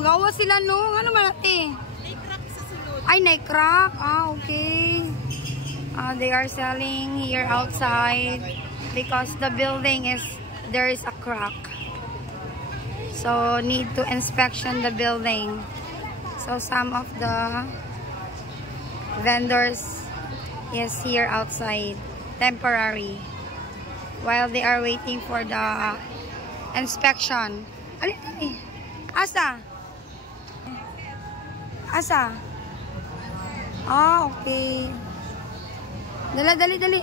gawa sila no. Ano man ate? Nai-crack sa sulod. Ay, nai-crack. Ah, okay. They are selling here outside because the building is, there is a crack. So, need to inspection the building. So, some of the vendors is here outside, temporary, while they are waiting for the inspection. Asa? Asa? Ah, okay. Dali.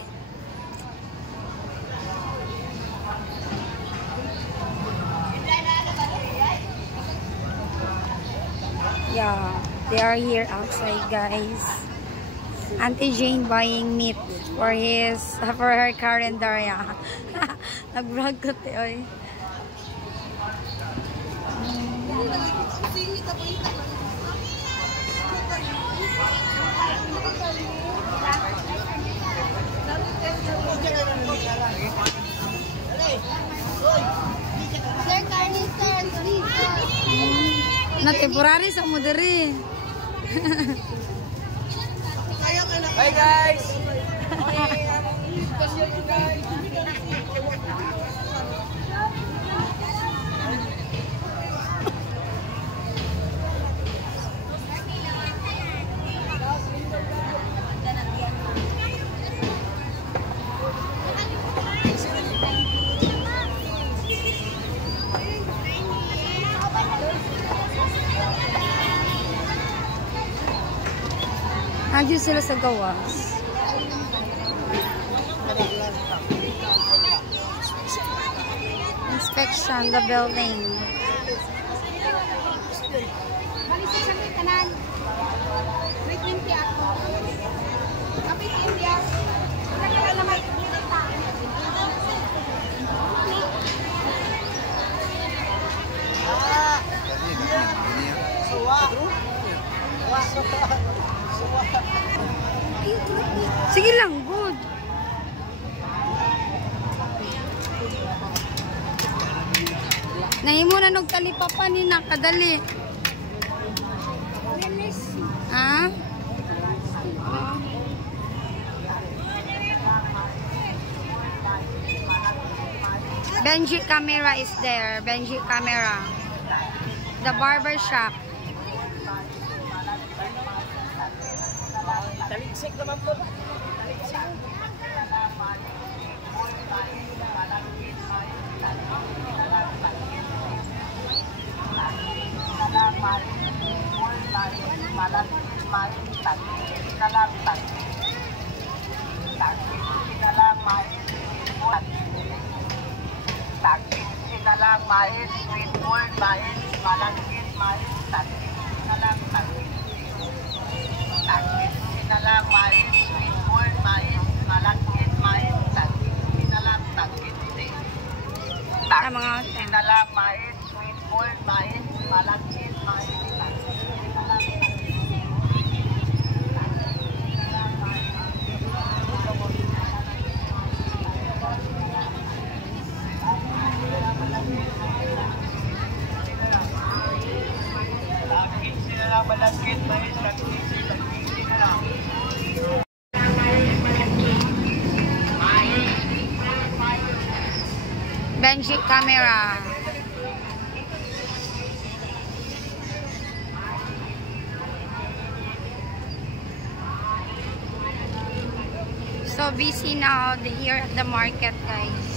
Yeah, they are here outside, guys. Auntie Jane buying meat for her calendar. Yeah. Nag-vlog ko te, oy. Na temporary sa mo diri. Hi guys. Nandiyo sila sa gawas. Inspection the building. Sige lang, good. Nahimo na nung kalipapan ni nakadali. Ha? Benji camera is there. Benji camera. The barber shop. Taliksik naman po. Sinalang mais, sweet corn, mais, malangkit, mais, tagkit, sinalang tagkit. Tagkit, sinalang mais, sweet corn, mais, malangkit, mais, tagkit, sinalang tagkit. Tagkit, sinalang mais, sweet corn, mais, malangkit, mais, tagkit, sinalang tagkit. Malangkit, mais, tagkit, sinalang. Benji camera. So busy now here at the market, guys.